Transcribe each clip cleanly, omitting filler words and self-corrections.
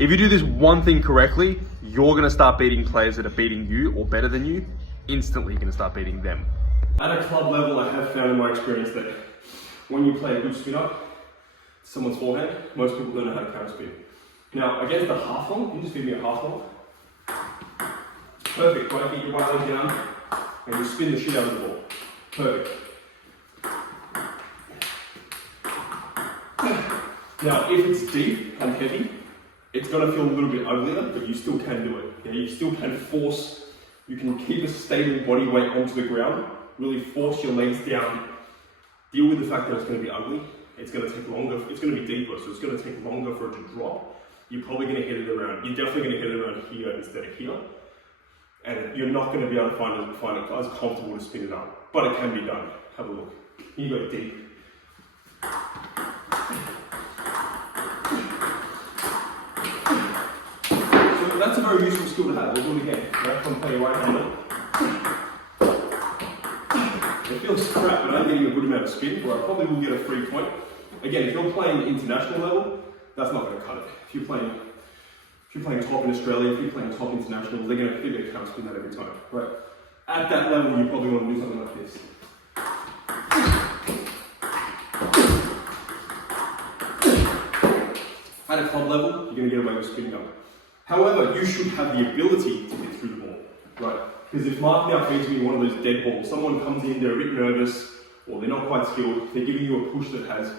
If you do this one thing correctly, you're gonna start beating players that are beating you or better than you. Instantly, you're gonna start beating them. At a club level, I have found in my experience that when you play a good spin up, someone's forehand, most people don't know how to counter spin. Now, against the half long, you just give me a half long. Perfect, right? Get your right leg down and you spin the shit out of the ball. Perfect. Now, if it's deep and heavy, it's gonna feel a little bit uglier, but you still can do it. Yeah, you still can force, you can keep a stable body weight onto the ground, really force your legs down, deal with the fact that it's gonna be ugly. It's gonna take longer, it's gonna be deeper, so it's gonna take longer for it to drop. You're probably gonna hit it around, you're definitely gonna hit it around here instead of here. And you're not gonna be able to find it as comfortable to spin it up. But it can be done. Have a look. You go deep. So that's a very useful skill to have. We'll do it again. Right? Come play right hand. It feels crap, but I'm getting a good amount of spin, where I probably will get a free point. Again, if you're playing international level, that's not going to cut it. If you're playing top in Australia, if you're playing top international, they're going to counter spin that every time, right? At that level, you probably want to do something like this. At a club level, you're going to get away with spinning up. However, you should have the ability to get through the ball, right? Because if Mark now feeds me one of those dead balls, someone comes in, they're a bit nervous, or they're not quite skilled, they're giving you a push that has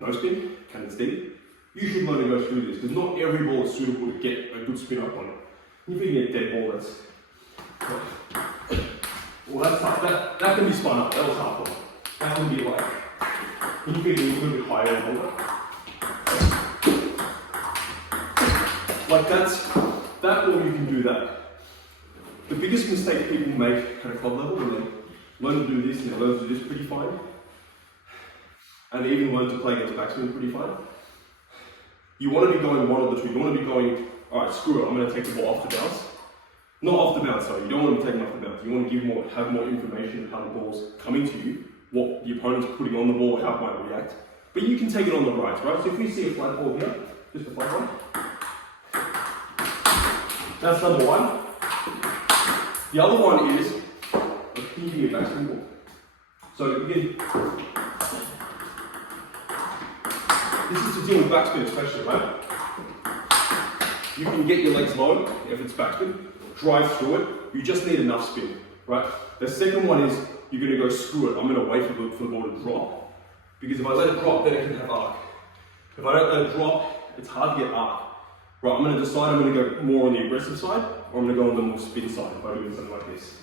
no spin, and it's deep, you should learn to go through this, because not every ball is suitable to get a good spin up on it. If you get a dead ball, that's... Well, that's tough. That can be spun up, that was half one. That's going to be like... Can you get a little bit higher and longer? Like that ball, you can do that. The biggest mistake people make at a club level when they learn to do this and they learn to do this pretty fine, and they even learn to play against backswing pretty fine, you want to be going one of the two. You want to be going, alright, screw it, I'm going to take the ball off the bounce. Not off the bounce, sorry, you don't want to be taking off the bounce. You want to have more information of how the ball's coming to you, what the opponent's putting on the ball, how it might react. But you can take it on the right, right? So if we see a flat ball here, just a flat one, that's number one. The other one is a PV backswing ball. So again, this is to deal with backspin especially, right? You can get your legs low if it's backspin, drive through it, you just need enough spin, right? The second one is you're going to go screw it, I'm going to wait for the ball to drop, because if I let it drop, then it can have arc. If I don't let it drop, it's hard to get arc. Right, I'm going to decide I'm going to go more on the aggressive side, or I'm going to go on the more spin side if I do something like this.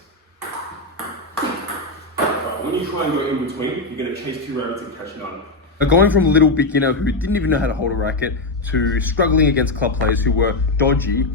Right, when you try and go in between, you're going to chase two rabbits and catch none. Going from a little beginner who didn't even know how to hold a racket to struggling against club players who were dodgy,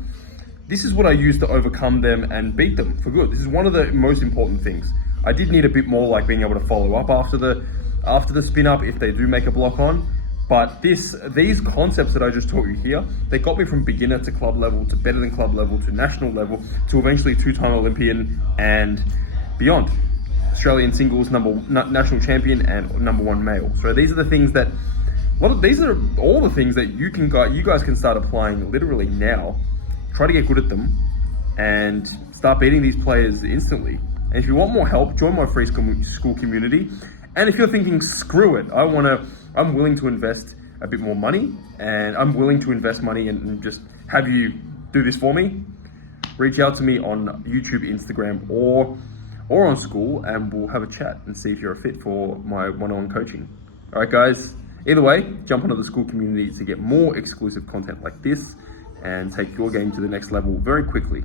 this is what I used to overcome them and beat them for good. This is one of the most important things. I did need a bit more, like being able to follow up after the spin up if they do make a block on. But these concepts that I just taught you here, they got me from beginner to club level, to better than club level, to national level, to eventually two-time Olympian and beyond. Australian singles national champion and #1 male. So these are the things that, these are all the things that you guys can start applying literally now. Try to get good at them and start beating these players instantly. And if you want more help, join my free school community. And if you're thinking, screw it, I'm willing to invest a bit more money, and I'm willing to invest money and just have you do this for me, reach out to me on YouTube, Instagram, or on school, and we'll have a chat and see if you're a fit for my one-on-one coaching. All right, guys, either way, jump onto the school community to get more exclusive content like this and take your game to the next level very quickly.